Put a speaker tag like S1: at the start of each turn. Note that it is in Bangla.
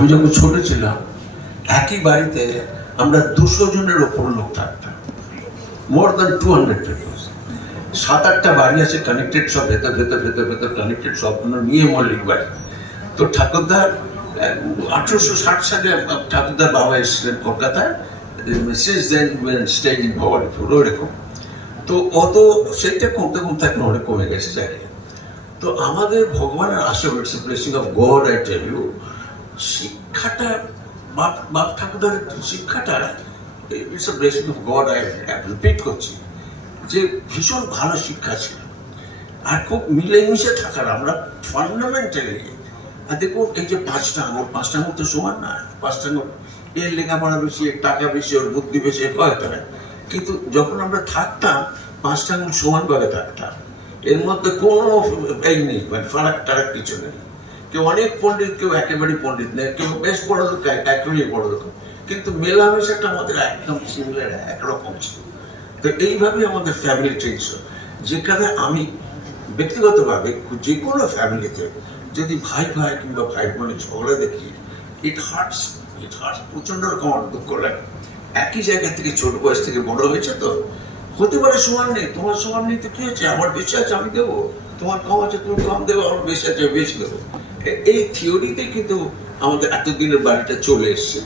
S1: আমি যখন ছোট ছিলাম, একই বাড়িতে আমরা দুশো জনের ওপর লোক থাকতাম। More than two hundred peoples সাত আটটা বাড়ি আছে কানেক্টেড সব, ভেতর ভেতর ভেতর ভেতর কানেক্টেড সবগুলো নিয়ে মল্লিক বাড়ি। তো ঠাকুরদার আঠারোশো ষাট সালে ঠাকুরদার বাবা এসেছিলেন কলকাতায়। Mrs then stage in Bhowanipur ওরকম। তো অত সেইটা কমতে কমতে এখন অনেক কমে গেছে জায়গায়। তো আমাদের ভগবানের আশীর্বাদ it's blessing of God I tell you শিক্ষাটা, বাপ বাপ ঠাকুরদার শিক্ষাটা it's a blessing of God I repeat করছি, যে ভীষণ ভালো শিক্ষা ছিল। আর খুব মিলেমিশে থাকার আমরা ফান্ডামেন্টালি আর দেখুন এই যে পাঁচটা আঙুল পাঁচটা আঙুল তো সমান না, পাঁচটা আঙুল, এর লেখাপড়া বেশি টাকা বেশি, ওর বুদ্ধি বেশি হয়তো না কিন্তু যখন আমরা থাকতাম, পাঁচটা আঙুল সমানভাবে থাকতাম, এর মধ্যে কোনো এই নেই মানে ফারাক টারাক কিছু নেই। কেউ অনেক পণ্ডিত, কেউ একেবারেই পণ্ডিত নেই কেউ বেশ বড় লোক এক- একেবারেই বড় লোক। কিন্তু মেলামেশাটা আমাদের একদম সিমিলার একরকম ছিল। তো এইভাবে আমাদের ফ্যামিলি চলছে যেখানে আমি ব্যক্তিগতভাবে যে কোনো ফ্যামিলিতে যদি ভাই ভাই কিংবা ভাই বোনের ঝগড়া দেখি ইট হার্টস ইট হার্টস প্রচণ্ড রকম আমার দুঃখ লাগে। একই জায়গা থেকে ছোট বয়স থেকে বড় হয়েছে তো। হতে পারে সমান নেই, তোমার সমান নেই তো কি হচ্ছে আমার বেশি আছে, আমি দেবো। তোমার কম আছে, তুমি কম দেবো, আমার বেশি আছে বেশি দেবো। এই থিওরিতে কিন্তু আমাদের এতদিনের বাড়িটা চলে এসছে।